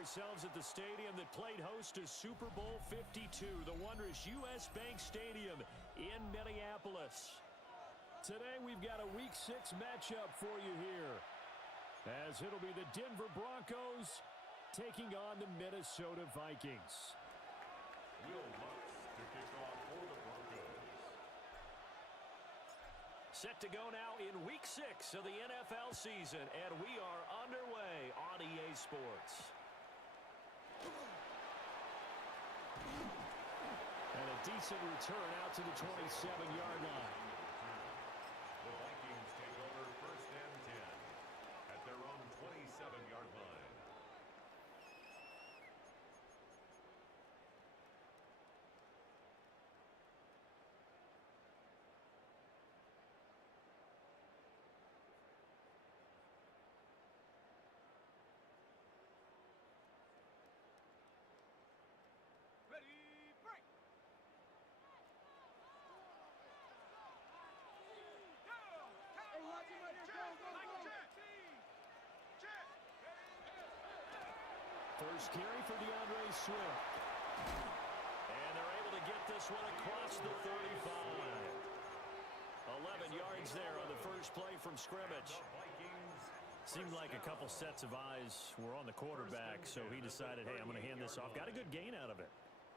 ourselves at the stadium that played host to Super Bowl 52, the wondrous U.S. Bank Stadium in Minneapolis. Today we've got a Week 6 matchup for you here, as it'll be the Denver Broncos taking on the Minnesota Vikings. Will Lutz to kick off for the Broncos. Set to go now in Week 6 of the NFL season, and we are underway on EA Sports. And a decent return out to the 27-yard line. The Vikings take over 1st and 10 at their own 27-yard line. Ready, break. Hey, watch him right here. Go. Check. First carry for DeAndre Swift. And they're able to get this one across the 35. 11 yards there on the first play from scrimmage. Seemed like a couple sets of eyes were on the quarterback, so he decided, hey, I'm going to hand this off. Got a good gain out of it.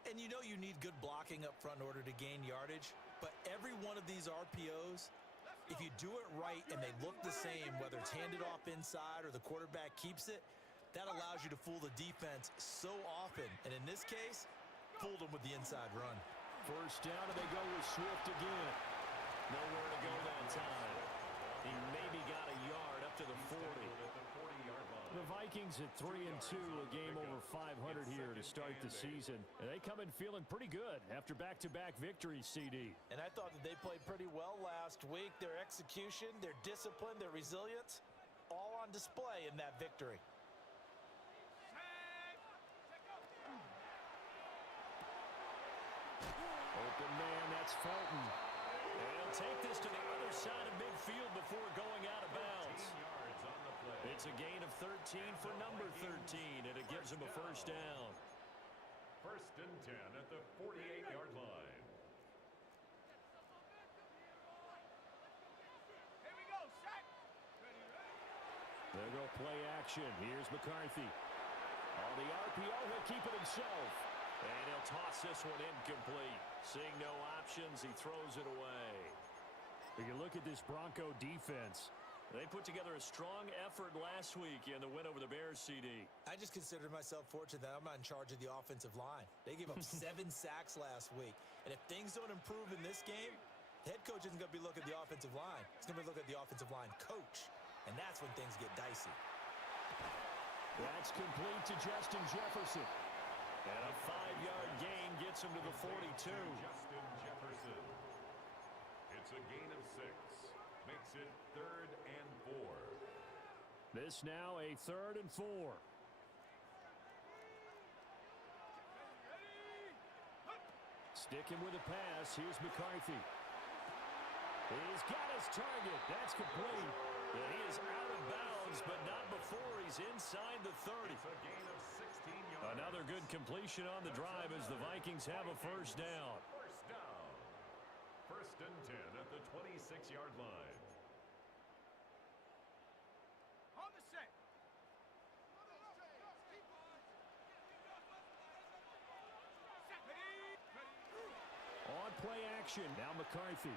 And you know you need good blocking up front in order to gain yardage, but every one of these RPOs, if you do it right and they look the same, whether it's handed off inside or the quarterback keeps it, that allows you to fool the defense so often. And in this case, fooled them with the inside run. First down, and they go with Swift again. Nowhere to go that time. He maybe got a yard up to the 40. The Vikings at 3-2, a game over 500 here to start the season. And they come in feeling pretty good after back-to-back victories, CD. And I thought that they played pretty well last week. Their execution, their discipline, their resilience, all on display in that victory. Open man, that's Fulton. And he'll take this to the other side of midfield before going out of bounds. It's a gain of 13 for number 13, and it gives him a first down. 1st and 10 at the 48-yard line. Here we go, set. There go play action. Here's McCarthy. On the RPO, he'll keep it himself. And he'll toss this one incomplete. Seeing no options, he throws it away. But you look at this Bronco defense. They put together a strong effort last week in the win over the Bears, CD. I just consider myself fortunate that I'm not in charge of the offensive line. They gave up 7 sacks last week. And if things don't improve in this game, the head coach isn't going to be looking at the offensive line. He's going to be looking at the offensive line coach. And that's when things get dicey. That's complete to Justin Jefferson. And a 5-yard gain gets him to the 42. Justin Jefferson. It's a gain of 6. Makes it 3rd and 4. This now a 3rd and 4. Sticking with a pass. Here's McCarthy. He's got his target. That's complete. And he is out of bounds, but not before he's inside the 30. It's a gain of 16 yards. Another good completion on the drive as the Vikings have a first down. First down. 1st and 10 at the 26-yard line. On the set. On play action. Now McCarthy.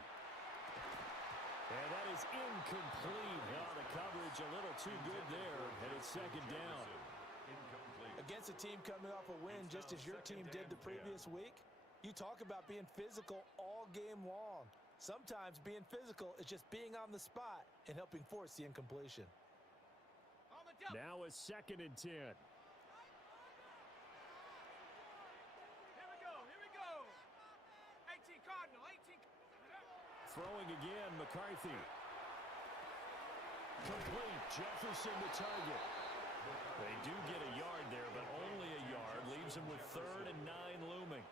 And that is incomplete. Oh, the coverage a little too good there. And it's 2nd down. Against a team coming off a win just as your team did the previous week, you talk about being physical all game long. Sometimes being physical is just being on the spot and helping force the incompletion. Now a 2nd and 10. Here we go. 18 Cardinal, 18. Throwing again, McCarthy. Complete. Jefferson the target. They do get a yard there, but only a yard. Leaves him with 3rd and 9 looming.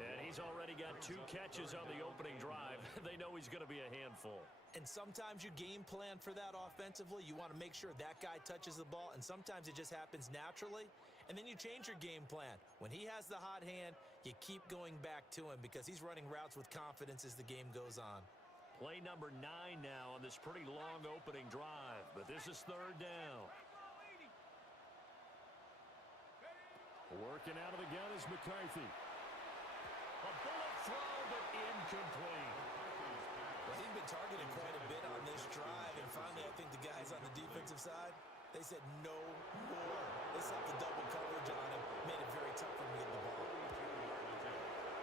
And he's already got 2 catches on the opening drive. They know he's going to be a handful. And sometimes you game plan for that offensively. You want to make sure that guy touches the ball, and sometimes it just happens naturally. and then you change your game plan. When he has the hot hand, you keep going back to him because he's running routes with confidence as the game goes on. Play number 9 now on this pretty long opening drive, but this is third down. Working out of the gun is McCarthy. A bullet throw, but incomplete. Well, he'd been targeted quite a bit on this drive, and finally I think the guys on the defensive side, they said no more. They set the double coverage on him, made it very tough for him to get the ball.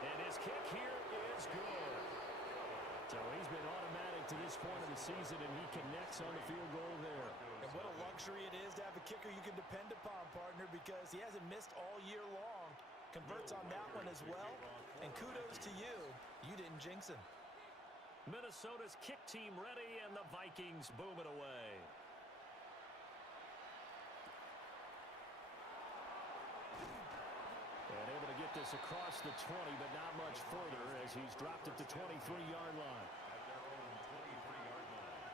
And his kick here is good. So he's been automatic to this point of the season, and he connects on the field goal there. And what a luxury it is to have a kicker you can depend upon, partner, because he hasn't missed all year long. Converts on that one as well, and kudos to you. You didn't jinx him. Minnesota's kick team ready, and the Vikings boom it away. And able to get this across the 20, but not much further as he's dropped it to 23-yard line. At their own 23-yard line.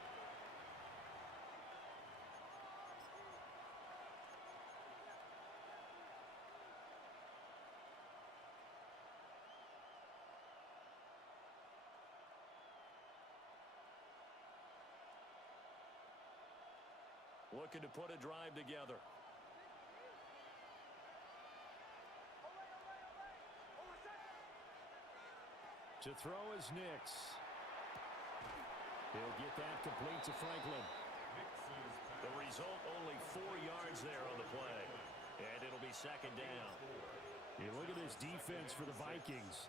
Looking to put a drive together. To throw is Nix. He'll get that complete to Franklin. The result, only 4 yards there on the play. And it'll be second down. You look at this defense for the Vikings.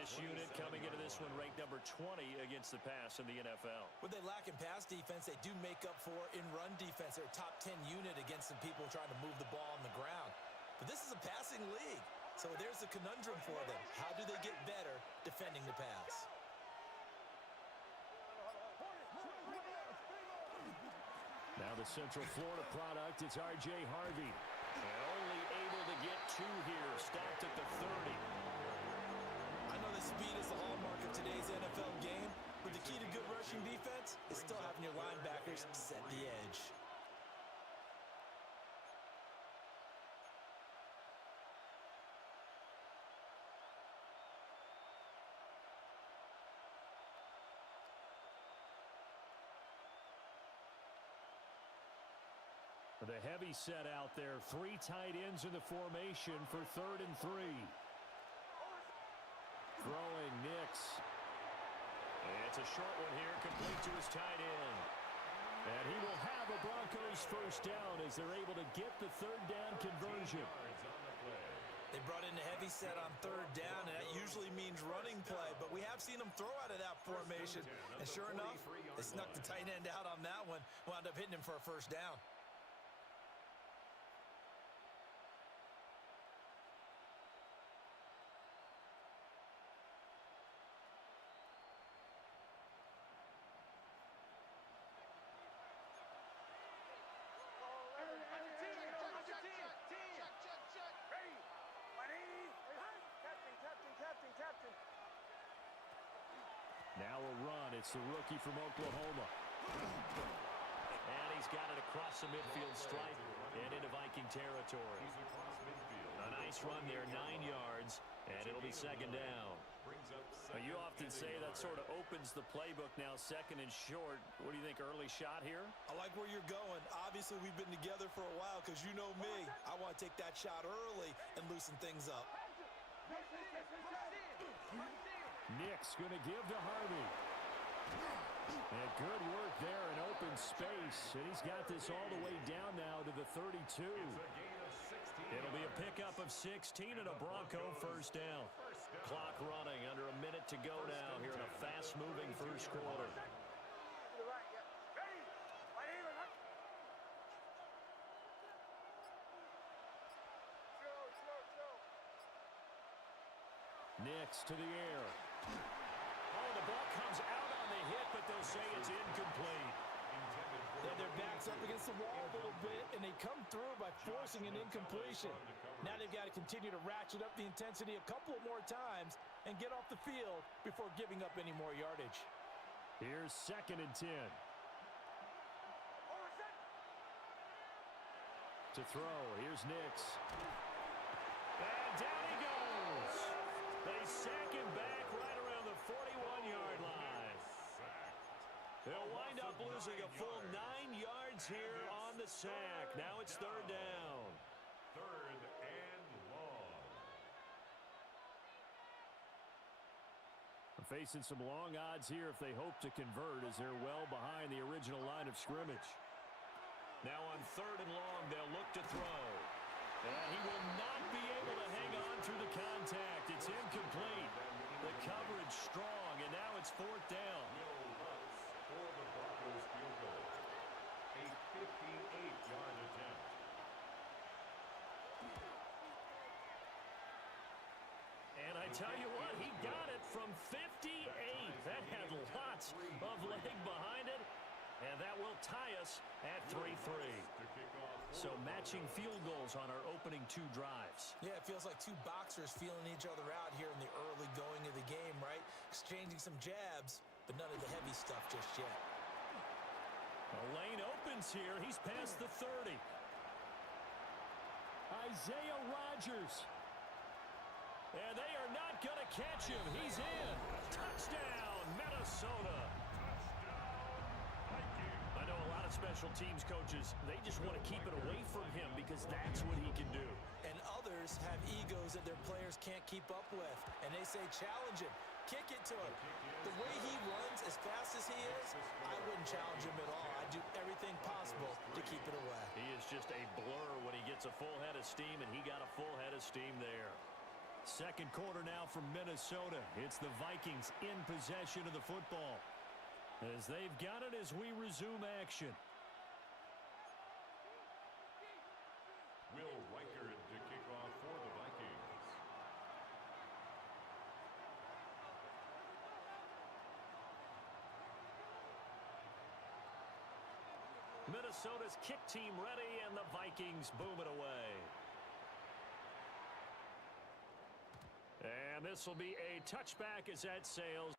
This unit coming into this one ranked number 20 against the pass in the NFL. What they lack in pass defense, they do make up for in run defense. They're a top 10 unit against some people trying to move the ball on the ground. But this is a passing league. So there's a conundrum for them. How do they get better defending the pass? Now the Central Florida product, it's R.J. Harvey. And only able to get 2 here, stopped at the 30. I know that speed is the hallmark of today's NFL game, but the key to good rushing defense is still having your linebackers set the edge. The heavy set out there. 3 tight ends in the formation for 3rd and 3. Throwing Nix. It's a short one here, complete to his tight end. And he will have a Broncos first down as they're able to get the 3rd down conversion. They brought in a heavy set on 3rd down, and that usually means running play, but we have seen them throw out of that formation. And sure enough, they snuck the tight end out on that one, wound up hitting him for a first down. Now a run. It's the rookie from Oklahoma. And he's got it across the midfield stripe and into Viking territory. A nice run there, 9 yards, and it'll be second down. You often say that sort of opens the playbook now, 2nd and short. What do you think, early shot here? I like where you're going. Obviously, we've been together for a while because you know me. I want to take that shot early and loosen things up. Nick's going to give to Harvey. And good work there in open space. And he's got this all the way down now to the 32. It'll be a pickup of 16 and a Bronco first down. Clock running, under a minute to go now here in a fast-moving first quarter. Nix to the air. Oh, the ball comes out on the hit, but they'll say it's incomplete. Yeah, their back's up against the wall a little bit, and they come through by forcing an incompletion. Now they've got to continue to ratchet up the intensity a couple of more times and get off the field before giving up any more yardage. Here's 2nd and 10. To throw, here's Nix. And down he goes. They sack him back right around the 41-yard line. They'll wind up losing a full 9 yards here on the sack. Now it's third down. Third and long. Facing some long odds here if they hope to convert, as they're well behind the original line of scrimmage. Now on third and long, they'll look to throw. And he will not be able to hang on through the contact. It's incomplete. The coverage strong, and now it's fourth down. Will Lutz for the Broncos field goal. A 58-yard attempt. And I tell you what, he got it from 58. That had lots of leg behind it. And that will tie us at 3-3. So matching field goals on our opening 2 drives. Yeah, it feels like 2 boxers feeling each other out here in the early going of the game, right? Exchanging some jabs, but none of the heavy stuff just yet. The lane opens here. He's past the 30. Isaiah Rodgers. And they are not going to catch him. He's in. Touchdown, Minnesota. I know a lot of special teams coaches, they just want to keep it away from him because that's what he can do. And others have egos that their players can't keep up with. And they say, challenge him. Kick it to him. The way he runs as fast as he is, I wouldn't challenge him at all. I'd do everything possible to keep it away. He is just a blur when he gets a full head of steam, and he got a full head of steam there. Second quarter now from Minnesota. It's the Vikings in possession of the football, as they've got it as we resume action. Will Reichard to kick off for the Vikings. Minnesota's kick team ready, and the Vikings boom it away. And this will be a touchback as that sails.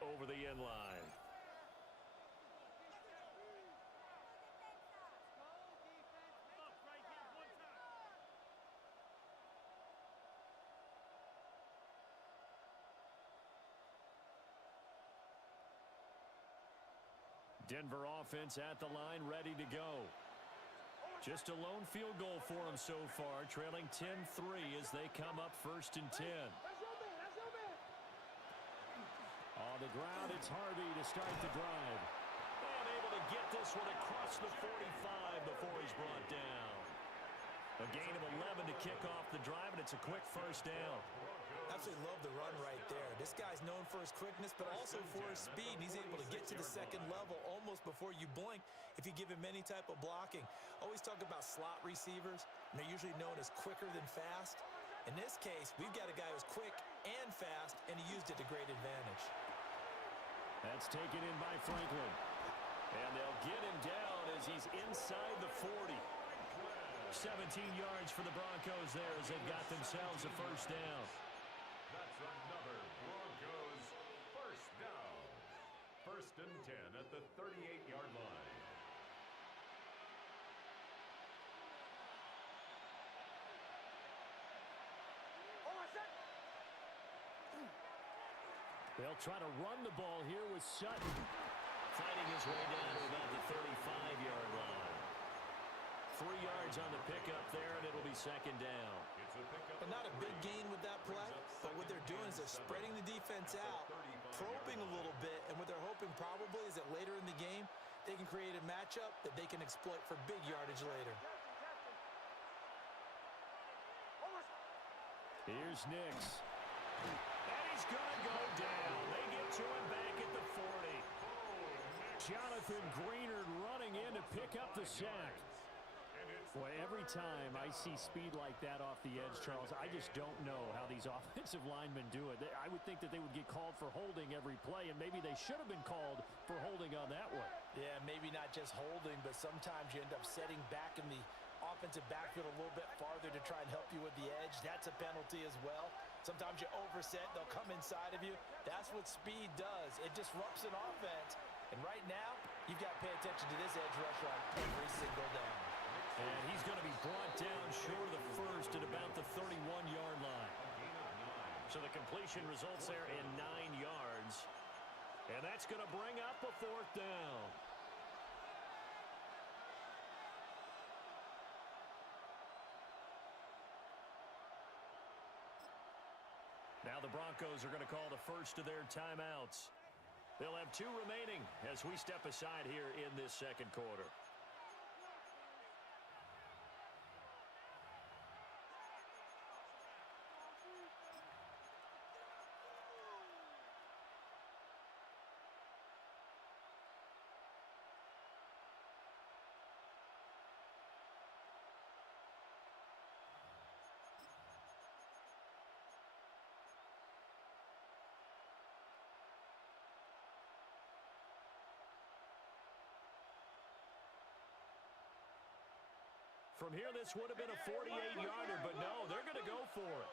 Over the end line. Denver offense at the line, ready to go. Just a lone field goal for them so far, trailing 10-3 as they come up first and 10. On the ground, it's Harvey to start the drive. And able to get this one across the 45 before he's brought down. A gain of 11 to kick off the drive, and it's a quick first down. Absolutely love the run right there. This guy's known for his quickness, but also for his speed. And he's able to get to the second level almost before you blink if you give him any type of blocking. Always talk about slot receivers, and they're usually known as quicker than fast. In this case, we've got a guy who's quick and fast, and he used it to great advantage. That's taken in by Franklin. And they'll get him down as he's inside the 40. 17 yards for the Broncos there as they've got themselves a first down. That's another Broncos first down. First and 10 at the 38-yard line. They'll try to run the ball here with Sutton. Fighting his way down to about the 35-yard line. 3 yards on the pickup there, and it'll be second down. And not a big gain with that play, but what they're doing is they're spreading the defense out, probing a little bit, and what they're hoping probably is that later in the game, they can create a matchup that they can exploit for big yardage later. Here's Nix. And he's going to go down. They get to him back at the 40. Jonathan Greenard running in to pick up the sack. Boy, every time I see speed like that off the edge, Charles, I just don't know how these offensive linemen do it. I would think that they would get called for holding every play, and maybe they should have been called for holding on that one. Yeah, maybe not just holding, but sometimes you end up setting back in the offensive backfield a little bit farther to try and help you with the edge. That's a penalty as well. Sometimes you overset, they'll come inside of you. That's what speed does. It disrupts an offense. And right now, you've got to pay attention to this edge rusher on every single down. And he's going to be brought down short of the first at about the 31-yard line. So the completion results there in 9 yards. And that's going to bring up a 4th down. Now the Broncos are going to call the first of their timeouts. They'll have 2 remaining as we step aside here in this second quarter. From here, this would have been a 48-yarder, but no, they're going to go for it.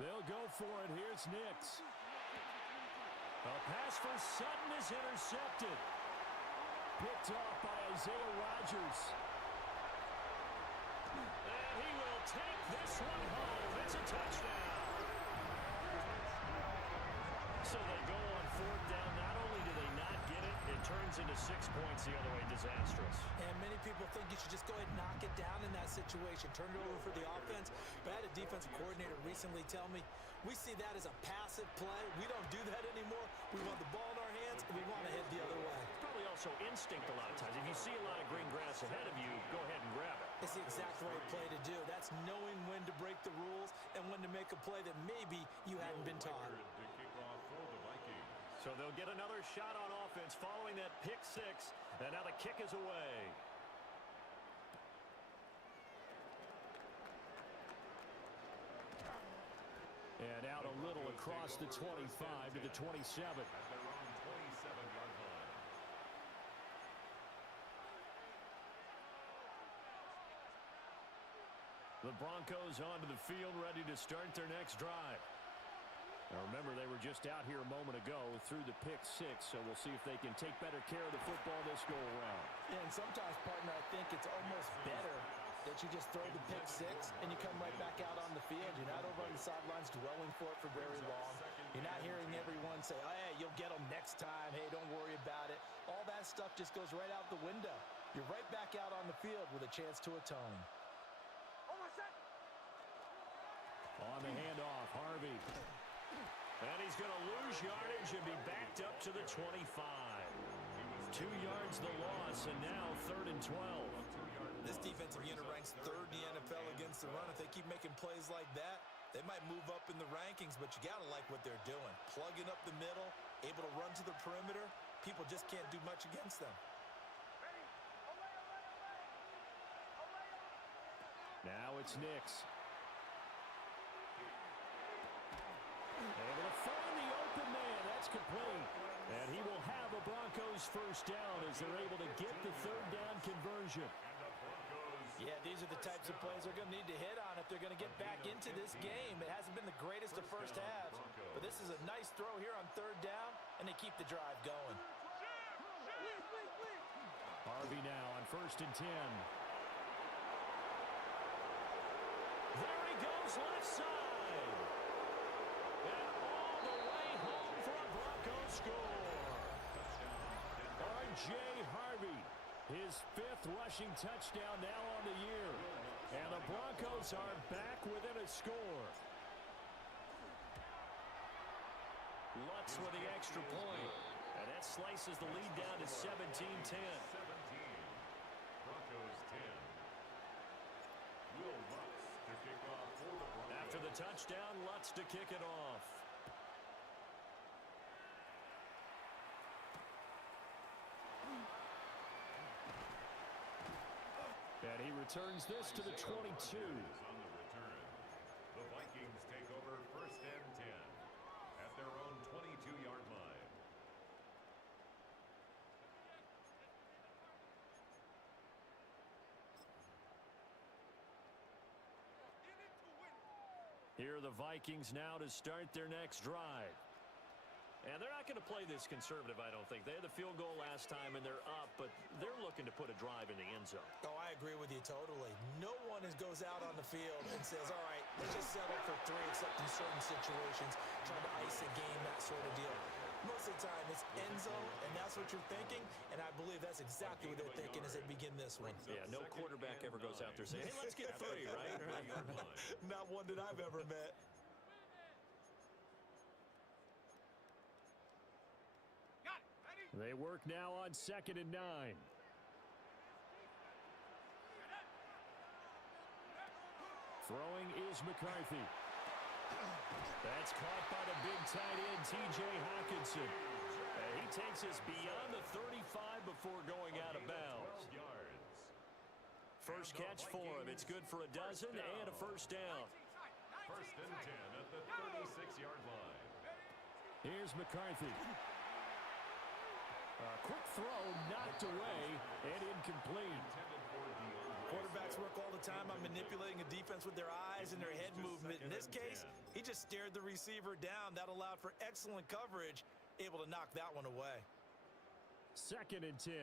They'll go for it. Here's Nix. A pass for Sutton is intercepted. Picked off by Isaiah Rodgers. And he will take this one home. It's a touchdown. So they go on 4th down. Not only do they not get it, it turns into 6 points the other way. Disastrous. And many people think you should just go ahead and knock it down in that situation. Turn it over for the offense. But I had a defensive coordinator recently tell me, we see that as a passive play. We don't do that anymore. We want the ball in our hands, and we want to head the other way. Probably also instinct a lot of times. If you see a lot of green grass ahead of you, go ahead and grab it. It's the exact right play to do. That's knowing when to break the rules and when to make a play that maybe you hadn't been taught. So they'll get another shot on offense following that pick 6, and now the kick is away. And out a little across the 25 to the 27. At their own 27-yard line. The Broncos onto the field, ready to start their next drive. Now remember, they were just out here a moment ago through the pick 6, so we'll see if they can take better care of the football this go-around. Yeah, and sometimes, partner, I think it's almost better that you just throw the pick 6 and you come right back out on the field. You're not over on the sidelines dwelling for it for very long. You're not hearing everyone say, oh, hey, you'll get them next time. Hey, don't worry about it. All that stuff just goes right out the window. You're right back out on the field with a chance to atone. On the handoff, Harvey. And he's going to lose yardage and be backed up to the 25. 2 yards the loss, and now 3rd and 12. This defensive unit ranks 3rd in the NFL against the run. If they keep making plays like that, they might move up in the rankings, but you got to like what they're doing. Plugging up the middle, able to run to the perimeter. People just can't do much against them. Now it's Nix. Able to find the open man. That's complete. And he will have a Broncos first down as they're able to get the 3rd down conversion. Yeah, these are the types of plays they're going to need to hit on if they're going to get back into this game. It hasn't been the greatest of first halves, but this is a nice throw here on 3rd down, and they keep the drive going. Harvey now on 1st and 10. There he goes, left side. And all the way home for a Broncos score. R.J. Harvey, his 5th rushing touchdown now on the year. And the Broncos are back within a score. Lutz with the extra point. And that slices the lead down to 17-10. 17. Broncos 10. Will Lutz to kick off. wants to kick it off. And he returns this to the 22. On the return, the Vikings take over 1st and 10 at their own 22-yard line. Here are the Vikings now to start their next drive. And they're not going to play this conservative, I don't think. They had the field goal last time, and they're up, but they're looking to put a drive in the end zone. Oh, I agree with you totally. No one goes out on the field and says, all right, let's just settle for 3, except in certain situations, trying to ice a game, that sort of deal. Most of the time, it's end zone, and that's what you're thinking, and I believe that's exactly what they're thinking as they begin this one. Yeah, no quarterback ever goes out there saying, hey, let's get 3, right? Not one that I've ever met. They work now on 2nd and 9. Throwing is McCarthy. That's caught by the big tight end, T.J. Hockenson. He takes us beyond the 35 before going out of bounds. First catch for him. It's good for a dozen and a first down. 1st and 10 at the 36-yard line. Here's McCarthy. Quick throw, knocked away, and incomplete. Quarterbacks work all the time on manipulating a defense with their eyes and their head movement. In this case, he just stared the receiver down. That allowed for excellent coverage, able to knock that one away. 2nd and 10.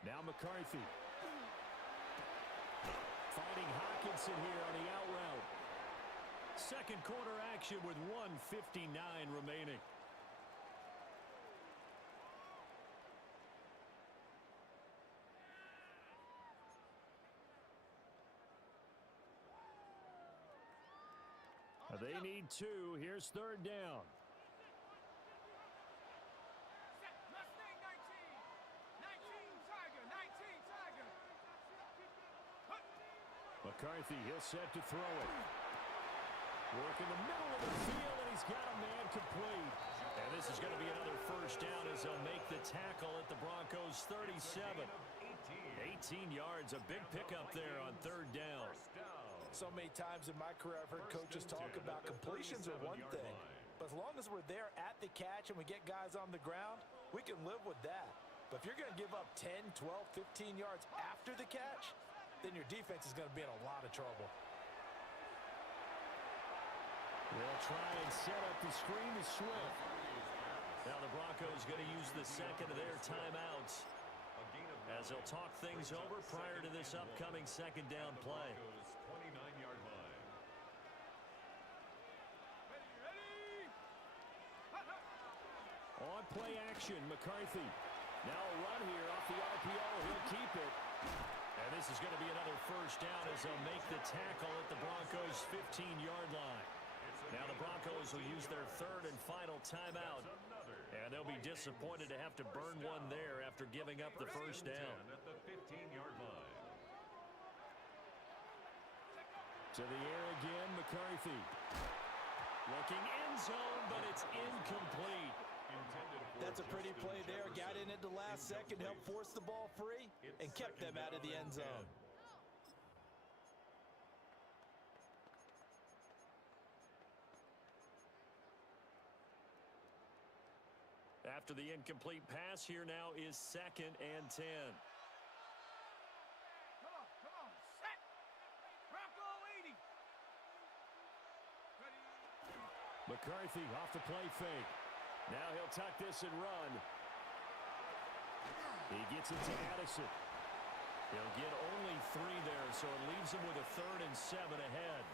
Now McCarthy. Finding Hockenson here on the out route. Second quarter action with 1:59 remaining. They need 2. Here's 3rd down. McCarthy, he'll set to throw it. Work in the middle of the field, and he's got a man complete. And this is going to be another first down as they'll make the tackle at the Broncos' 37. 18 yards, a big pickup there on 3rd down. So many times in my career, I've heard coaches talk about completions are one thing. But as long as we're there at the catch and we get guys on the ground, we can live with that. But if you're going to give up 10, 12, 15 yards after the catch, then your defense is going to be in a lot of trouble. They'll try and set up the screen to Swift. Now the Broncos going to use the second of their timeouts as they'll talk things over prior to this upcoming 2nd down play. 29-yard line. On play action, McCarthy. Now a run here off the RPO. He'll keep it. And this is going to be another first down as they'll make the tackle at the Broncos' 15-yard line. Now the Broncos will use their 3rd and final timeout. And they'll be disappointed to have to burn one there after giving up the first down. At the 15-yard line. To the air again, McCarthy. Looking end zone, but it's incomplete. That's a pretty play there. Got in at the last second, helped force the ball free, and kept them out of the end zone. After the incomplete pass, here now is 2nd and 10. Come on, set. Bronco 80. Ready. McCarthy off the play fake. Now he'll tuck this and run. He gets it to Addison. He'll get only 3 there, so it leaves him with a 3rd and 7 ahead.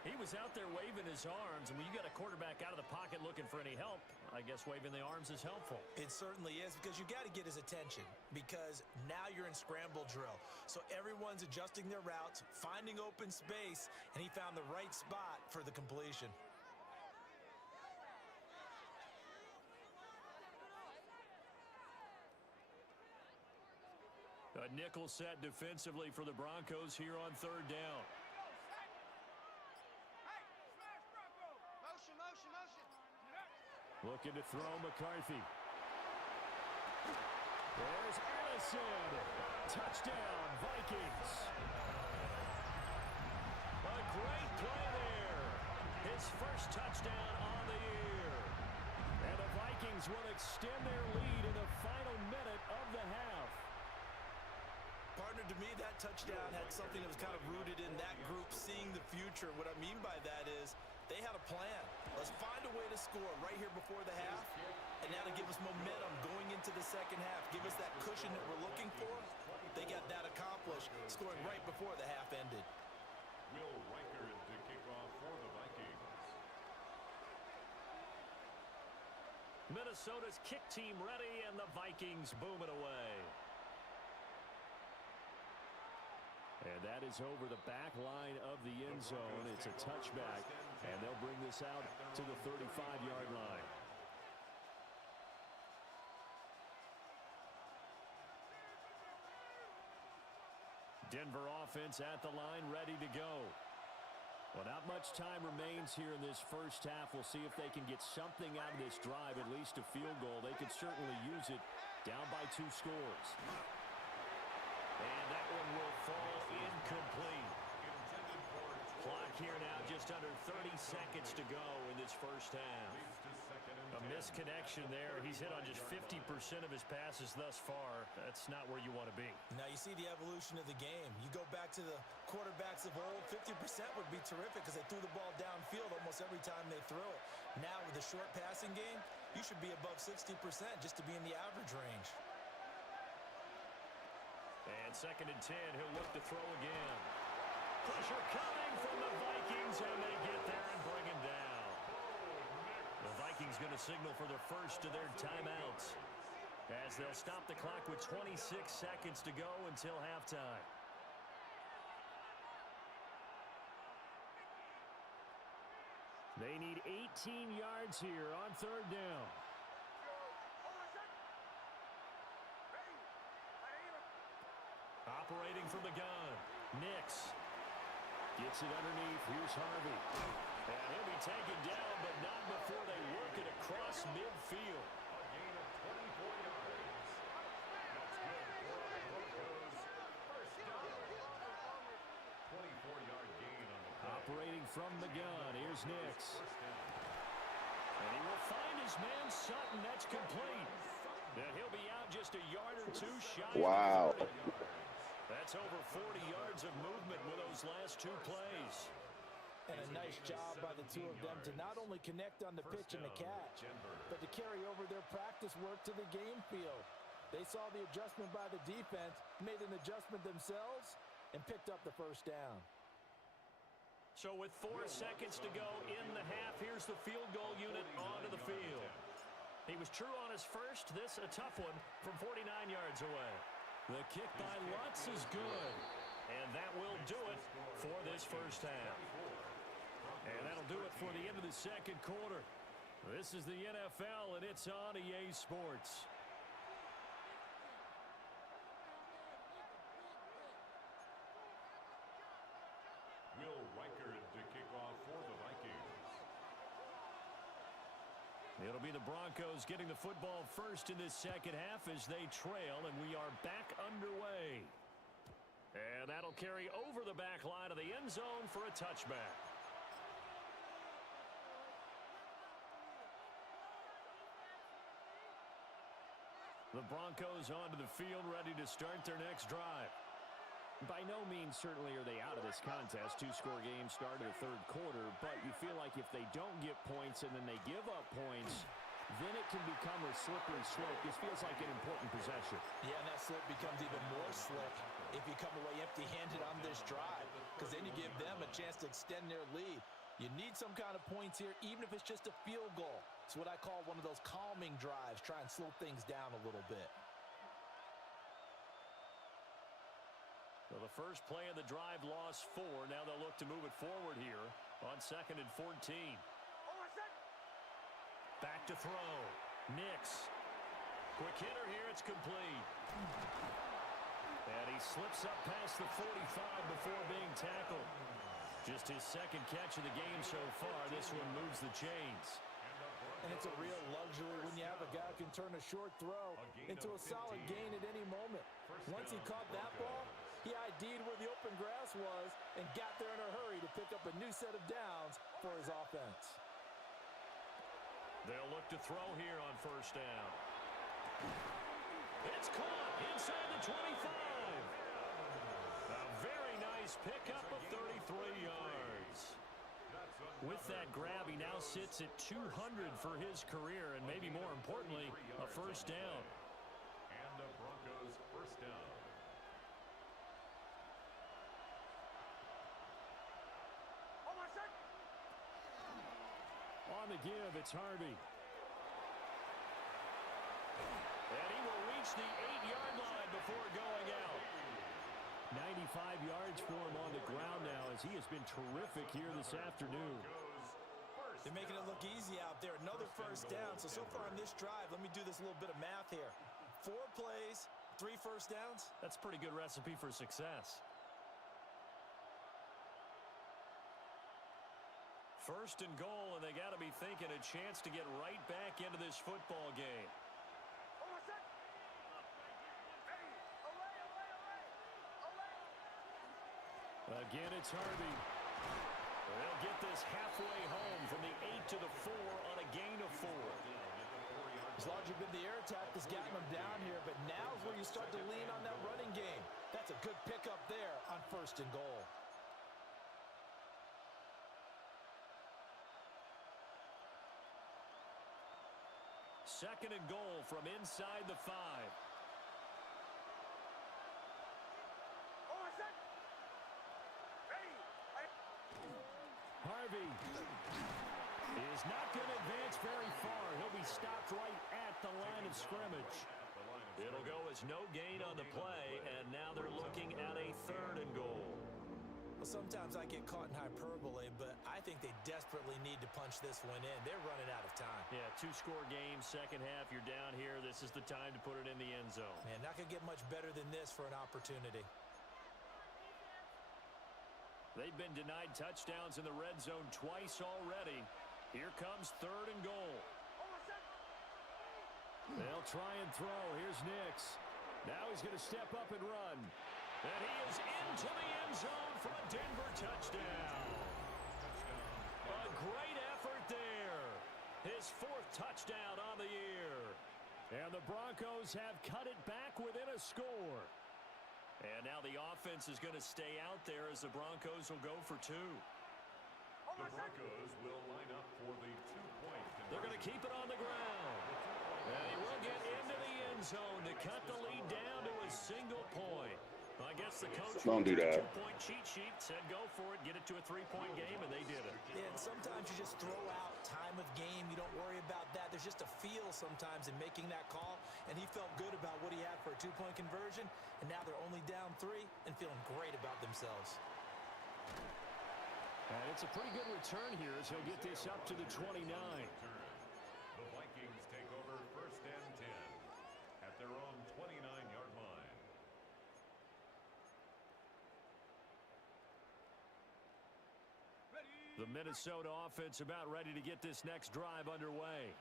He was out there waving his arms, and when you got a quarterback out of the pocket looking for any help, I guess waving the arms is helpful. It certainly is, because you got to get his attention, because now you're in scramble drill. So everyone's adjusting their routes, finding open space, and he found the right spot for the completion. A nickel set defensively for the Broncos here on third down. Looking to throw McCarthy. There's Allison. Touchdown, Vikings. A great play there. His first touchdown on the year. And the Vikings will extend their lead in the final minute of the half. Partner, to me, that touchdown had something that was kind of rooted in that group seeing the future. What I mean by that is they had a plan. Let's find a way to score right here before the half, and now to give us momentum going into the second half, give us that cushion that we're looking for. They got that accomplished, scoring right before the half ended. Will Riker to kick off for the Vikings. Minnesota's kick team ready, and the Vikings boom it away. And that is over the back line of the end zone. It's a touchback, and they'll bring this out to the 35-yard line. Denver offense at the line, ready to go. Well, not much time remains here in this first half. We'll see if they can get something out of this drive, at least a field goal. They could certainly use it down by 2 scores. And that one will fall incomplete. Clock here now, just under 30 seconds to go in this first half. A misconnection there. He's hit on just 50% of his passes thus far. That's not where you want to be. Now you see the evolution of the game. You go back to the quarterbacks of old, 50% would be terrific because they threw the ball downfield almost every time they throw it. Now with the short passing game, you should be above 60% just to be in the average range. And 2nd and 10, he'll look to throw again. Pressure coming from the Vikings, and they get there and bring him down. The Vikings going to signal for the first of their timeouts, as they'll stop the clock with 26 seconds to go until halftime. They need 18 yards here on third down. Operating from the gun, Nix gets it underneath. Here's Harvey. And he'll be taken down, but not before they work it across midfield. A gain of 24 yards. That's good for the Broncos. First down. 24-yard gain on the play. Operating from the gun, here's Nix. And he will find his man Sutton. That's complete. And he'll be out just a yard or 2 shy of 30. That's over 40 yards of movement with those last 2 plays. And a nice job by the two of them to not only connect on the pitch and the catch, but to carry over their practice work to the game field. They saw the adjustment by the defense, made an adjustment themselves, and picked up the first down. So with 4 seconds to go in the half, here's the field goal unit onto the field. He was true on his first. This a tough one from 49 yards away. The kick by Lutz is good. And that will do it for this first half. And that'll do it for the end of the second quarter. This is the NFL, and it's on EA Sports. Will Riker to kick off for the Vikings. It'll be the Broncos getting the football first in this second half as they trail, and we are back underway. And that'll carry over the back line of the end zone for a touchback. The Broncos onto the field, ready to start their next drive. By no means certainly are they out of this contest. 2-score game start of the third quarter, but you feel like if they don't get points and then they give up points, then it can become a slippery slope. This feels like an important possession. Yeah, and that slope becomes even more slick if you come away empty-handed on this drive. because then you give them a chance to extend their lead. You need some kind of points here, even if it's just a field goal. It's what I call one of those calming drives. Try and slow things down a little bit. Well, the first play of the drive lost 4. Now they'll look to move it forward here on 2nd and 14. Back to throw. Nix. Quick hitter here. It's complete. And he slips up past the 45 before being tackled. Just his second catch of the game so far. This one moves the chains. And it's a real luxury when you have a guy who can turn a short throw into a solid gain at any moment. Once he caught that ball, he ID'd where the open grass was and got there in a hurry to pick up a new set of downs for his offense. They'll look to throw here on first down. It's caught inside the 25. A very nice pickup of 33 yards. With that grab, he now sits at 200 for his career, and maybe more importantly, a first down. And the Broncos first down. On the give, it's Harvey. And he will reach the 8-yard line before going out. 95 yards for him on the ground now, as he has been terrific here this afternoon. They're making it look easy out there. Another first down. So far on this drive, let me do this little bit of math here. 4 plays, 3 first downs. That's a pretty good recipe for success. First and goal, and they got to be thinking a chance to get right back into this football game. Again, it's Harvey. They'll get this halfway home from the 8 to the 4 on a gain of 4. It's largely been the air attack that's gotten them down here, but now's where you start to lean on that running game. That's a good pickup there on first and goal. Second and goal from inside the 5. Harvey is not going to advance very far. He'll be stopped right at the line of scrimmage. It'll go as no gain on the play, and now they're looking at a 3rd and goal. Well, sometimes I get caught in hyperbole, but I think they desperately need to punch this one in. They're running out of time. Yeah, 2-score game, second half, you're down here. This is the time to put it in the end zone. Man, not going to get much better than this for an opportunity. They've been denied touchdowns in the red zone twice already. Here comes 3rd and goal. They'll try and throw. Here's Nix. Now he's going to step up and run. And he is into the end zone for a Denver touchdown. A great effort there. His 4th touchdown on the year. And the Broncos have cut it back within a score. And now the offense is going to stay out there as the Broncos will go for 2. The Broncos will line up for the 2-point conversion. They're going to keep it on the ground. And he will get into the end zone to cut the lead down to a single point. I guess the coach Don't do that. 2-point cheat sheet said go for it, get it to a 3-point game, and they did it. Yeah, and sometimes you just throw out time of game. You don't worry about that. There's just a feel sometimes in making that call, and he felt good about what he had for a 2-point conversion, and now they're only down 3 and feeling great about themselves. And it's a pretty good return here as he'll get this up to the 29. The Vikings take over 1st and 10 at their own 29-yard line. The Minnesota offense about ready to get this next drive underway.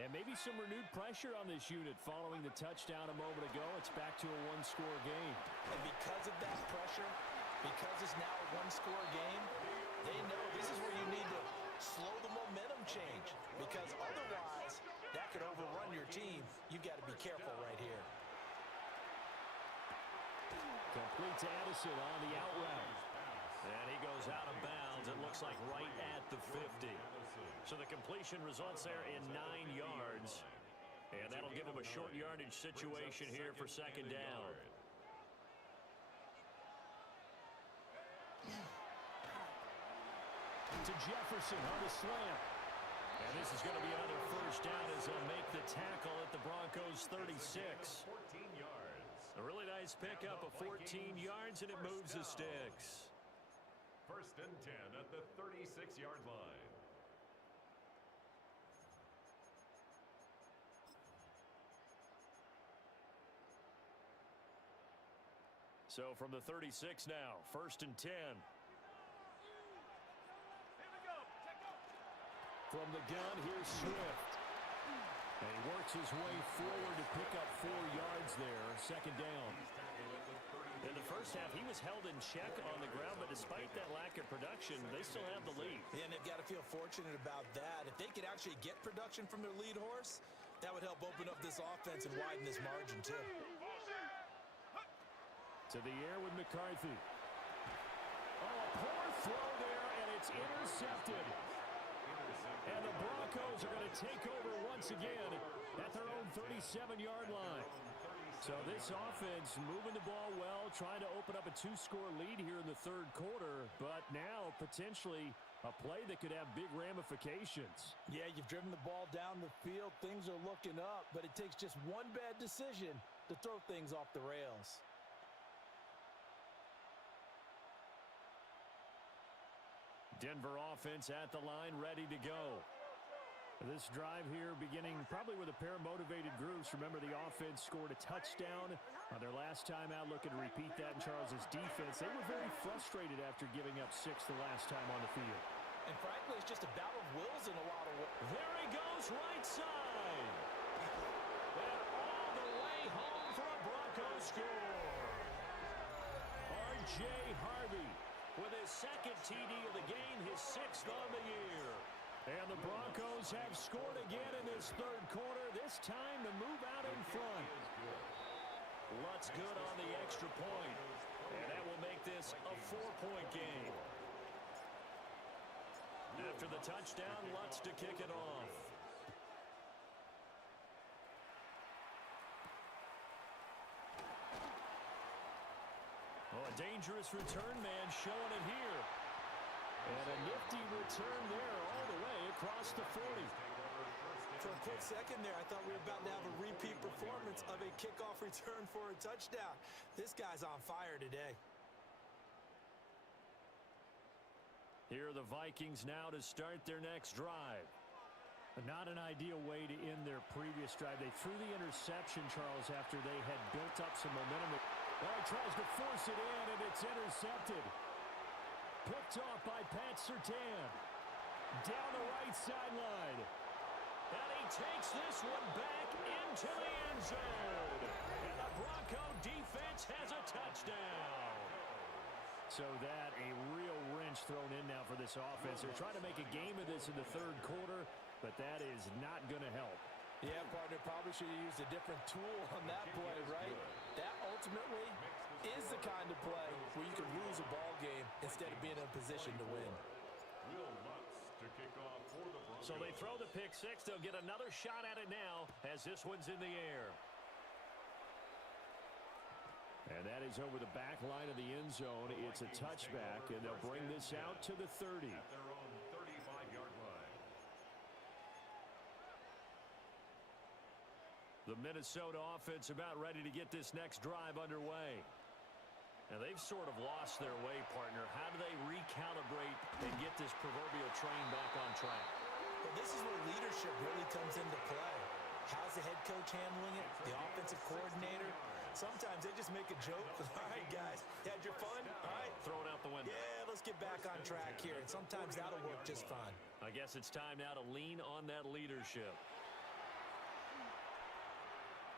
And maybe some renewed pressure on this unit following the touchdown a moment ago. It's back to a 1-score game. And because of that pressure, because it's now a 1-score game, they know this is where you need to slow the momentum change. Because otherwise, that could overrun your team. You've got to be careful right here. Complete to Addison on the out route. And he goes out of bounds, it looks like right at the 50. So the completion results there in 9 yards. And that'll give him a short yardage situation here for 2nd down. to Jefferson on the slam. And this is going to be another first down as they'll make the tackle at the Broncos' 36. 14 yards. A really nice pickup of 14 yards, and it moves the sticks. First and 10 at the 36-yard line. So from the 36 now, first and 10. From the gun, here's Swift. And he works his way forward to pick up 4 yards there, second down. In the first half, he was held in check on the ground, but despite that lack of production, they still have the lead. Yeah, and they've got to feel fortunate about that. If they could actually get production from their lead horse, that would help open up this offense and widen this margin, too. To the air with McCarthy. Oh, a poor throw there, and it's intercepted. And the Broncos are going to take over once again at their own 37-yard line. So this offense moving the ball well, trying to open up a 2-score lead here in the third quarter, but now potentially a play that could have big ramifications. Yeah, you've driven the ball down the field. Things are looking up, but it takes just one bad decision to throw things off the rails. Denver offense at the line, ready to go. This drive here beginning probably with a pair of motivated groups. Remember, the offense scored a touchdown on their last time out, looking to repeat that in Charles's defense. They were very frustrated after giving up 6 the last time on the field. And frankly, it's just a battle of wills in a lot of ways. There he goes, right side. And all the way home for a Broncos score. R.J. Harvey with his second TD of the game, his 6th on the year. And the Broncos have scored again in this third quarter, this time to move out in front. Lutz good on the extra point, and that will make this a 4-point game. After the touchdown, Lutz to kick it off. Oh, a dangerous return man showing it here. And a nifty return there all the way across the 40. For a quick second there, I thought we were about to have a repeat performance of a kickoff return for a touchdown. This guy's on fire today. Here are the Vikings now to start their next drive. Not an ideal way to end their previous drive. They threw the interception, Charles, after they had built up some momentum. Well, he tries to force it in, and it's intercepted. Picked off by Pat Surtain. Down the right sideline. And he takes this one back into the end zone. And the Bronco defense has a touchdown. So that, a real wrench thrown in now for this offense. They're trying to make a game of this in the third quarter, but that is not going to help. Yeah, partner, probably should have used a different tool on that play, right? That ultimately is the kind of play where you can lose a ball game instead of being in a position to win. So they throw the pick 6. They'll get another shot at it now as this one's in the air. And that is over the back line of the end zone. It's a touchback, and they'll bring this out to the 30. At their own 35-yard line. The Minnesota offense about ready to get this next drive underway. And they've sort of lost their way, partner. How do they recalibrate and get this proverbial train back on track? Well, this is where leadership really comes into play. How's the head coach handling it? The offensive coordinator? Sometimes they just make a joke. All right, guys, you had your fun? All right. Throw it out the window. Yeah, let's get back on track here. And sometimes that'll work just fine. I guess it's time now to lean on that leadership.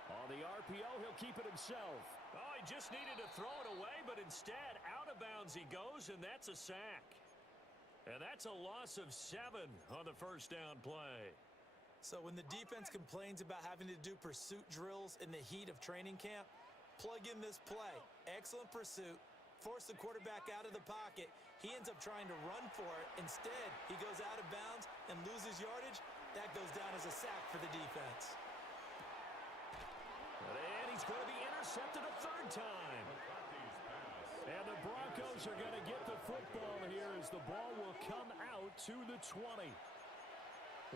On the RPO, he'll keep it himself. Oh, he just needed to throw it away, but instead, out of bounds he goes, and that's a sack. And that's a loss of 7 on the first down play. So when the defense complains about having to do pursuit drills in the heat of training camp, plug in this play. Excellent pursuit. Force the quarterback out of the pocket. He ends up trying to run for it. Instead, he goes out of bounds and loses yardage. That goes down as a sack for the defense. And he's going to be intercepted a third time. And the Broncos are going to get the football here as the ball will come out to the 20.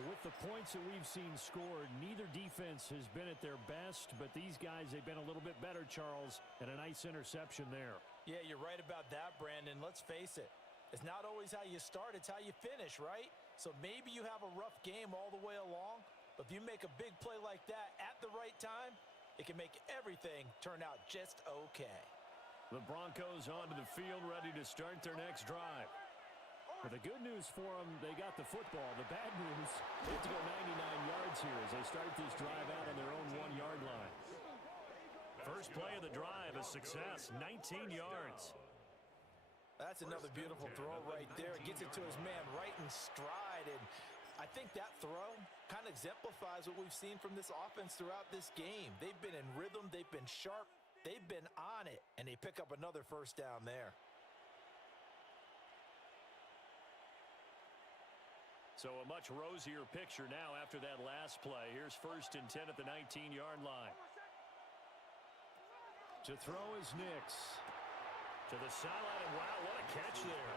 With the points that we've seen scored, neither defense has been at their best, but these guys, they've been a little bit better, Charles, and a nice interception there. Yeah, you're right about that, Brandon. Let's face it. It's not always how you start, it's how you finish, right? So maybe you have a rough game all the way along, but if you make a big play like that at the right time, it can make everything turn out just okay. The Broncos onto the field, ready to start their next drive. But the good news for them, they got the football. The bad news, they have to go 99 yards here as they start this drive out on their own 1-yard line. First play of the drive, a success, 19 yards. That's another beautiful throw right there. Gets it to his man right in stride. And I think that throw kind of exemplifies what we've seen from this offense throughout this game. They've been in rhythm. They've been sharp. They've been on it. And they pick up another first down there. So a much rosier picture now after that last play. Here's 1st and 10 at the 19-yard line. To throw is Nix. To the sideline, and wow, what a catch there.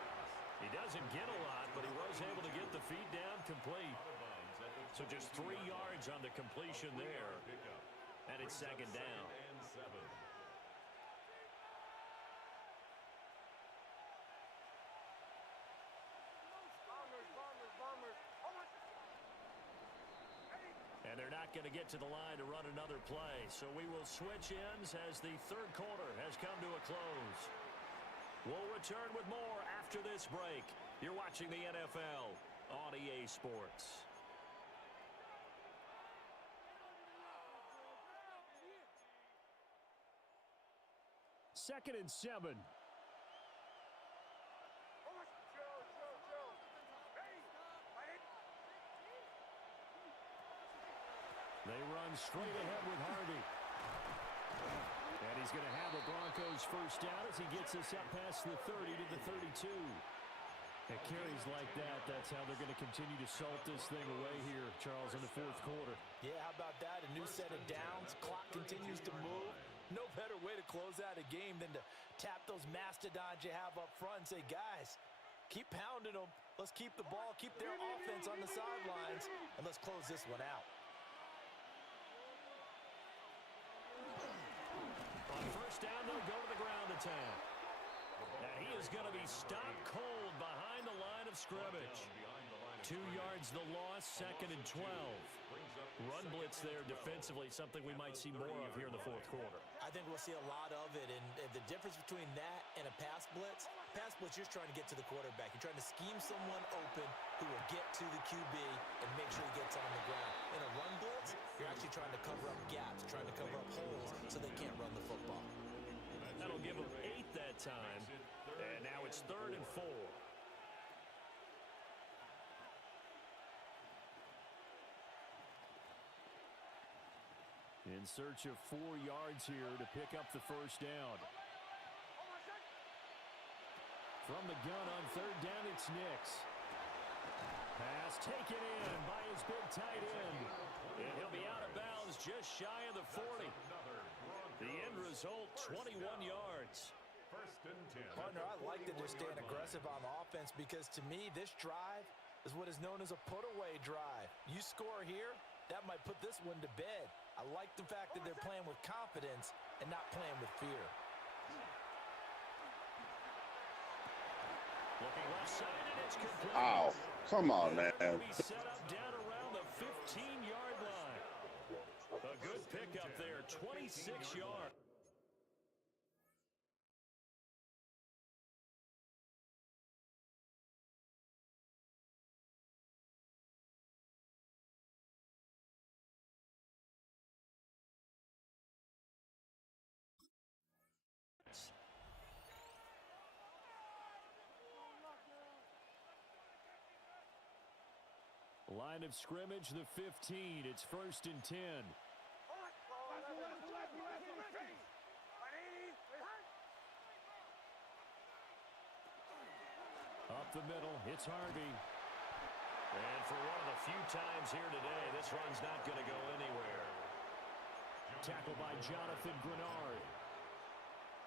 He doesn't get a lot, but he was able to get the feed down complete. So just 3 yards on the completion there. And it's 2nd down. And they're not going to get to the line to run another play. So we will switch ends as the 3rd quarter has come to a close. We'll return with more after this break. You're watching the NFL on EA Sports. 2nd and 7. They run straight ahead with Harvey. And he's going to have the Broncos first down as he gets us up past the 30 to the 32. At carries like that, that's how they're going to continue to salt this thing away here, Charles, in the 4th quarter. Yeah, how about that? A new set of downs. Clock continues to move. No better way to close out a game than to tap those mastodons you have up front and say, guys, keep pounding them. Let's keep the ball, keep their offense on the sidelines, and let's close this one out. On first down, they'll go to the ground attack. And he is going to be stopped cold behind the line of scrimmage. 2 yards the loss, 2nd and 12. Run blitz there defensively, something we might see more of here in the 4th quarter. I think we'll see a lot of it, and the difference between that and a pass blitz, you're just trying to get to the quarterback. You're trying to scheme someone open who will get to the QB and make sure he gets on the ground. In a run blitz, you're actually trying to cover up gaps, trying to cover up holes so they can't run the football. That'll give them 8 that time, and now it's 3rd and 4. In search of 4 yards here to pick up the first down. From the gun on 3rd down, it's Nix. Pass taken in by his big tight end. And he'll be out of bounds just shy of the 40. The end result, 21 yards. 1st and 10. Partner, I like that they're staying aggressive on offense because to me, this drive is what is known as a put-away drive. You score here, that might put this one to bed. I like the fact that they're playing with confidence and not playing with fear. Looking left side, and it's complete. Ow. Come on, man. Be set up down around the 15-yard line. A good pickup there, 26 yards. Line of scrimmage, the 15. It's 1st and 10. Up the middle, it's Harvey. And for one of the few times here today, this run's not going to go anywhere. Tackled by Jonathan Grenard.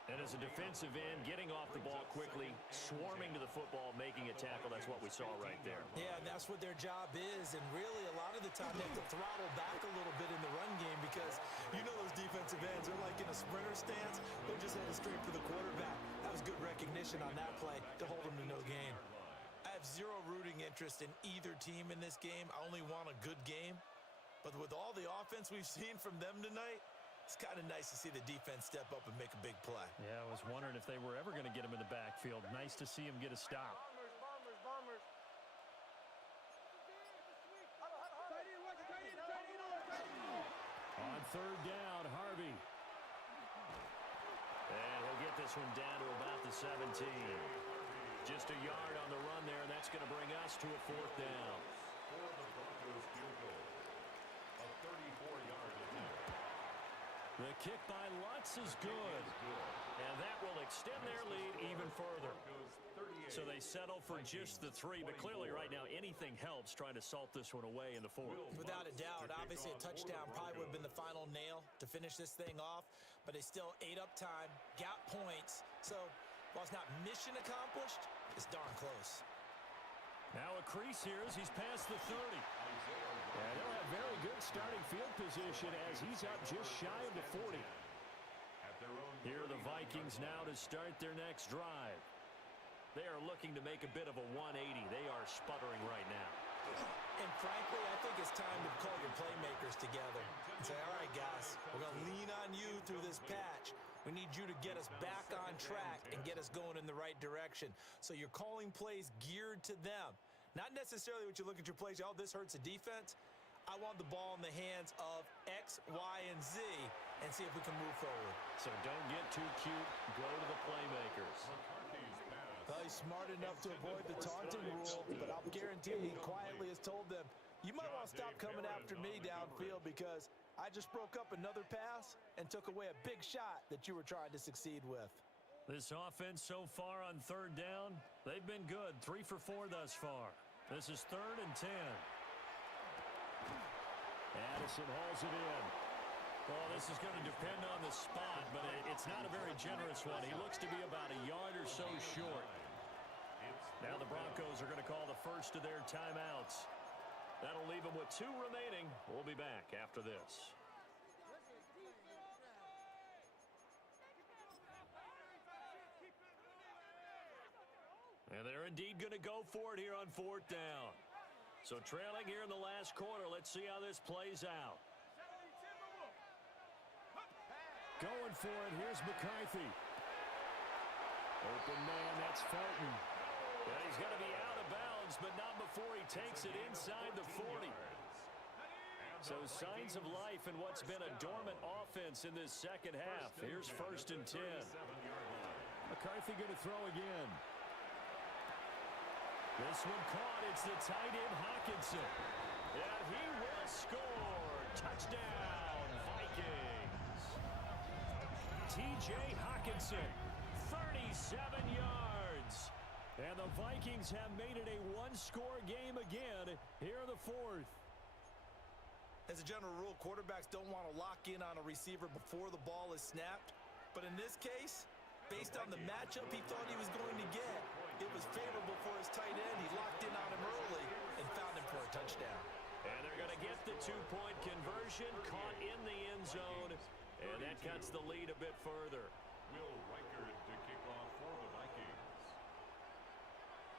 And as a defensive end, getting off the ball quickly, swarming to the football, making a tackle, that's what we saw right there. Yeah, and that's what their job is. And really, a lot of the time, they have to throttle back a little bit in the run game because you know those defensive ends are like in a sprinter stance. They're just headed straight for the quarterback. That was good recognition on that play to hold them to no gain. I have zero rooting interest in either team in this game. I only want a good game. But with all the offense we've seen from them tonight, it's kind of nice to see the defense step up and make a big play. Yeah, I was wondering if they were ever going to get him in the backfield. Nice to see him get a stop. Bombers. On third down, Harvey. And he'll get this one down to about the 17. Just a yard on the run there, and that's going to bring us to a fourth down. For the Broncos field goal. A 34-yard attempt. The kick by Lutz is good. And that will extend their lead even further. So they settle for just the 3, but clearly right now anything helps trying to salt this one away in the fourth. Without a doubt, obviously a touchdown probably would have been the final nail to finish this thing off, but they still ate up time, got points. So while it's not mission accomplished, it's darn close. Now a crease here as he's past the 30. And they'll have very good starting field position as he's up just shy of the 40. Here are the Vikings now to start their next drive. They are looking to make a bit of a 180. They are sputtering right now. And frankly, I think it's time to call your playmakers together and say, all right, guys, we're going to lean on you through this patch. We need you to get us back on track and get us going in the right direction. So you're calling plays geared to them. Not necessarily what you look at your plays, oh, this hurts the defense. I want the ball in the hands of X, Y, and Z and see if we can move forward. So don't get too cute. Go to the playmakers. Well, he's smart enough to avoid the taunting rule, but I'll guarantee he quietly has told them, you might want to stop coming after me downfield because I just broke up another pass and took away a big shot that you were trying to succeed with. This offense so far on third down, they've been good. 3 for 4 thus far. This is 3rd and 10. Addison hauls it in. Well, this is going to depend on the spot, but it's not a very generous one. He looks to be about a yard or so short. Now the Broncos are going to call the first of their timeouts. That'll leave them with 2 remaining. We'll be back after this. And they're indeed going to go for it here on 4th down. So trailing here in the last quarter. Let's see how this plays out. Going for it. Here's McCarthy. Open man. That's Felton. And he's going to be out of bounds, but not before he takes it inside the 40. So signs of life in what's been a dormant offense in this second half. Here's 1st and 10. McCarthy going to throw again. This one caught. It's the tight end Hawkinson. And he will score. Touchdown, Vikings. T.J. Hawkinson, 37 yards. And the Vikings have made it a 1-score game again here in the 4th. As a general rule, quarterbacks don't want to lock in on a receiver before the ball is snapped. But in this case, based on the matchup he thought he was going to get, it was favorable for his tight end. He locked in on him early and found him for a touchdown. And they're going to get the 2-point conversion, caught in the end zone, and that cuts the lead a bit further. Will Reichard to kick off for the Vikings.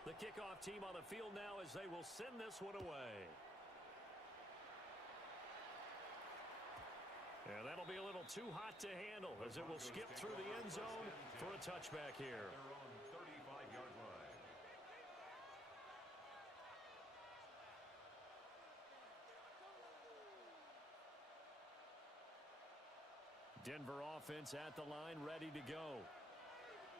The kickoff team on the field now as they will send this one away. And that'll be a little too hot to handle as it will skip through the end zone for a touchback here. They're on 35-yard line. Denver offense at the line, ready to go.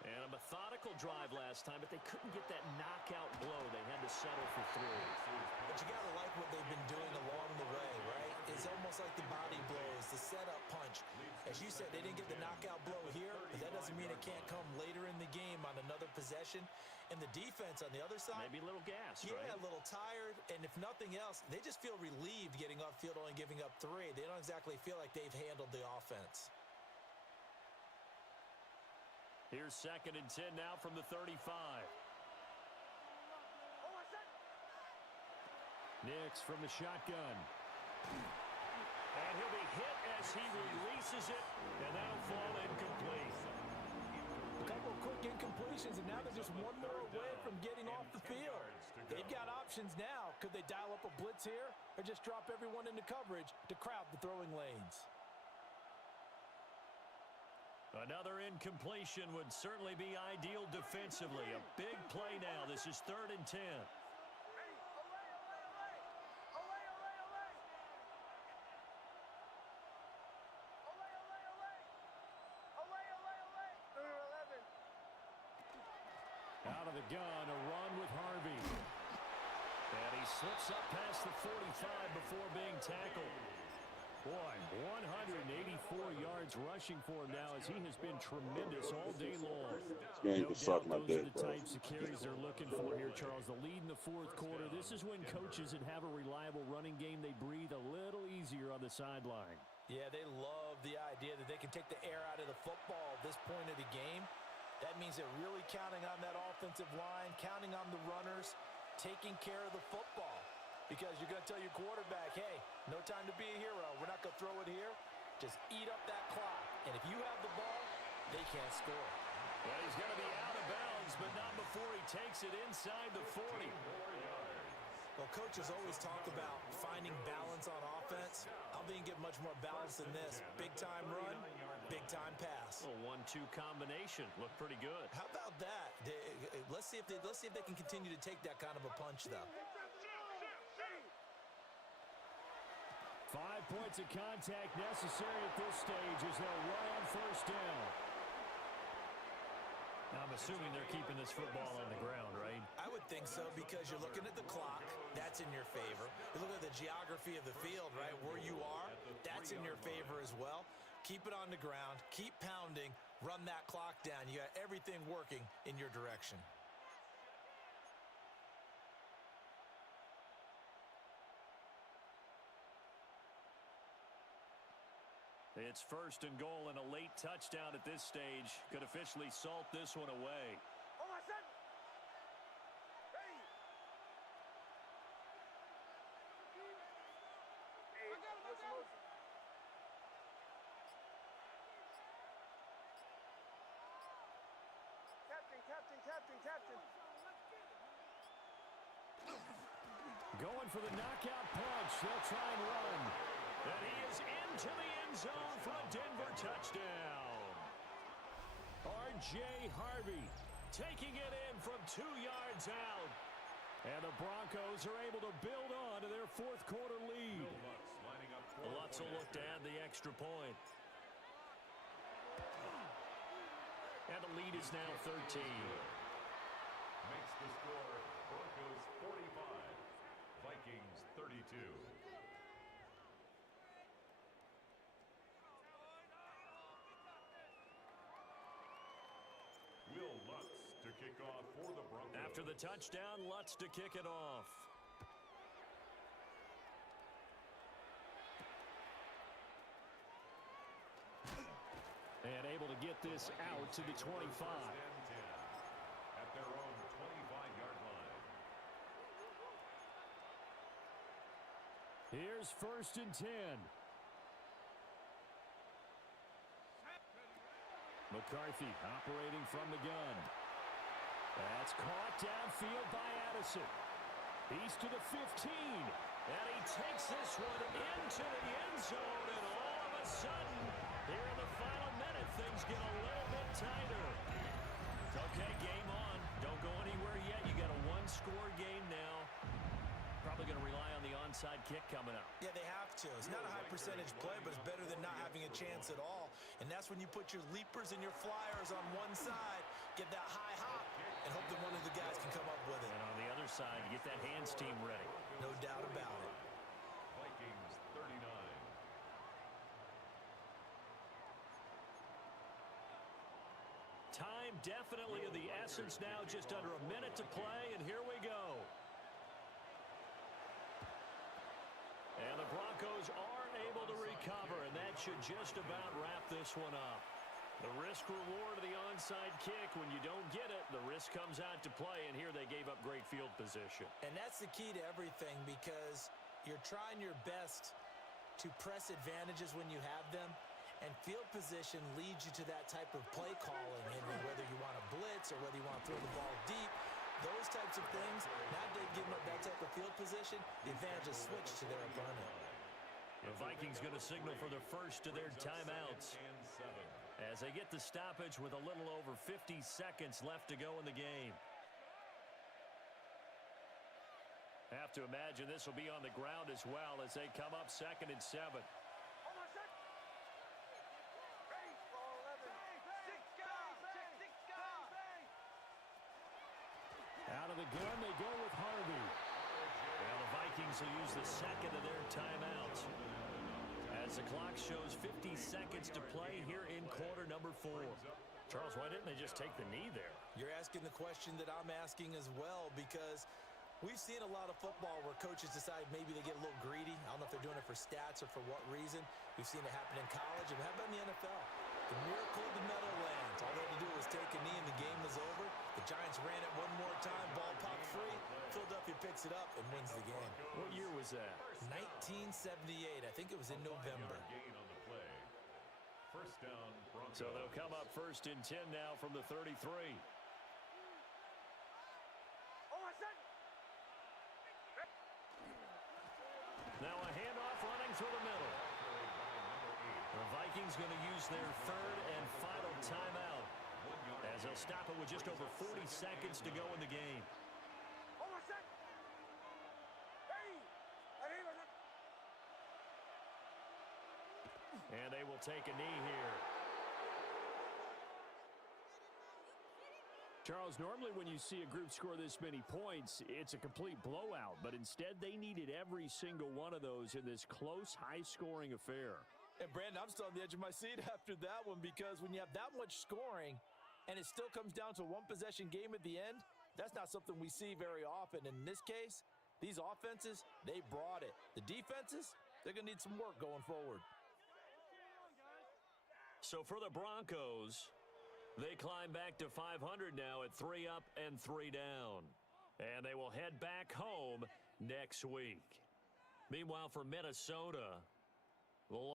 And a methodical drive last time, but they couldn't get that knockout blow. They had to settle for 3. But you got to like what they've been doing along the way, right? It's almost like the body blows, the setup punch. As you said, they didn't get the knockout blow here, but that doesn't mean it can't come later in the game on another possession. And the defense on the other side, maybe a little gas, yeah, right? A little tired. And if nothing else, they just feel relieved getting upfield, only giving up 3. They don't exactly feel like they've handled the offense. Here's 2nd and 10 now from the 35. Nix from the shotgun. And he'll be hit as he releases it, and that'll fall incomplete. A couple of quick incompletions, and now they're just one more away from getting off the field. They've got options now. Could they dial up a blitz here or just drop everyone into coverage to crowd the throwing lanes? Another incompletion would certainly be ideal defensively. A big play now. This is 3rd and 10. Out of the gun, a run with Harvey. And he slips up past the 45 before being tackled. Boy, 184 yards rushing for him now as he has been tremendous all day long. Game No can suck doubt my those dick, are the bro. types of carries they're looking for here, Charles. The lead in the 4th quarter. This is when coaches that have a reliable running game, they breathe a little easier on the sideline. Yeah, they love the idea that they can take the air out of the football at this point of the game. That means they're really counting on that offensive line, counting on the runners, taking care of the football. Because you're going to tell your quarterback, hey, no time to be a hero. We're not going to throw it here. Just eat up that clock. And if you have the ball, they can't score. Well, he's going to be out of bounds, but not before he takes it inside the 40. Well, coaches always talk about finding balance on offense. I don't think you get much more balance than this. Big-time run, big-time pass. A 1-2 combination. Looked pretty good. How about that? Let's see if they can continue to take that kind of a punch, though. 5 points of contact necessary at this stage as they'll run on 1st down. Now, I'm assuming they're keeping this football on the ground, right? I would think so because you're looking at the clock. That's in your favor. You look at the geography of the field, right? Where you are, that's in your favor as well. Keep it on the ground. Keep pounding. Run that clock down. You got everything working in your direction. It's 1st and goal, and a late touchdown at this stage could officially salt this one away. Captain. Going for the knockout punch. They'll try and run. And he is into the end zone for a Denver touchdown. R.J. Harvey taking it in from 2 yards out. And the Broncos are able to build on to their 4th quarter lead. Lutz will look to add the extra point. And the lead is now 13. Makes the score Broncos 45, Vikings 32. Will Lutz to kick off for the Broncos. After the touchdown, Lutz to kick it off. And able to get this out to the 25. At their own 25-yard line. Here's 1st and 10. McCarthy operating from the gun. That's caught downfield by Addison. He's to the 15. And he takes this one into the end zone. And all of a sudden, here in the final minute, things get a little bit tighter. Okay, game on. Don't go anywhere yet. You got a 1-score game now. Probably going to rely on the onside kick coming up. Yeah, they have to. It's not a high percentage play, but it's better than not having a chance at all. And that's when you put your leapers and your flyers on one side, get that high hop, and hope that one of the guys can come up with it. And on the other side, you get that hands team ready. No doubt about it. Vikings 39. Time definitely of the essence now, just under a minute to play, and here we go. And the Broncos aren't able to recover, and that should just about wrap this one up. The risk reward of the onside kick. When you don't get it, the risk comes out to play, and here they gave up great field position. And that's the key to everything, because you're trying your best to press advantages when you have them, and field position leads you to that type of play calling, Henry, whether you want to blitz or whether you want to throw the ball deep. Those types of things, now they've given up that type of field position, the advantage is switched to their opponent. The Vikings going to signal for the first of their timeouts as they get the stoppage with a little over 50 seconds left to go in the game. Have to imagine this will be on the ground as well as they come up 2nd and 7. Out of the gun, they go with Harvey. Well, the Vikings will use the second of their timeouts as the clock shows 50 seconds to play here in quarter number 4. Charles, why didn't they just take the knee there? You're asking the question that I'm asking as well, because we've seen a lot of football where coaches decide maybe they get a little greedy. I don't know if they're doing it for stats or for what reason. We've seen it happen in college, and how about in the NFL? The miracle of the Meadowlands. All they had to do was take a knee and the game was over. The Giants ran it one more time, ball popped free. Philadelphia picks it up and wins the game. What year was that? 1978. I think it was in November. First down, Broncos. So they'll come up 1st and 10 now from the 33. Now a handoff running through the middle. The Vikings going to use their 3rd and final timeout as they'll stop it with just over 40 seconds to go in the game. And they will take a knee here. Charles, normally when you see a group score this many points, it's a complete blowout. But instead, they needed every single one of those in this close, high-scoring affair. And, Brandon, I'm still on the edge of my seat after that one, because when you have that much scoring and it still comes down to a one-possession game at the end, that's not something we see very often. In this case, these offenses, they brought it. The defenses, they're going to need some work going forward. So for the Broncos, they climb back to 500 now at 3 up and 3 down. And they will head back home next week. Meanwhile, for Minnesota,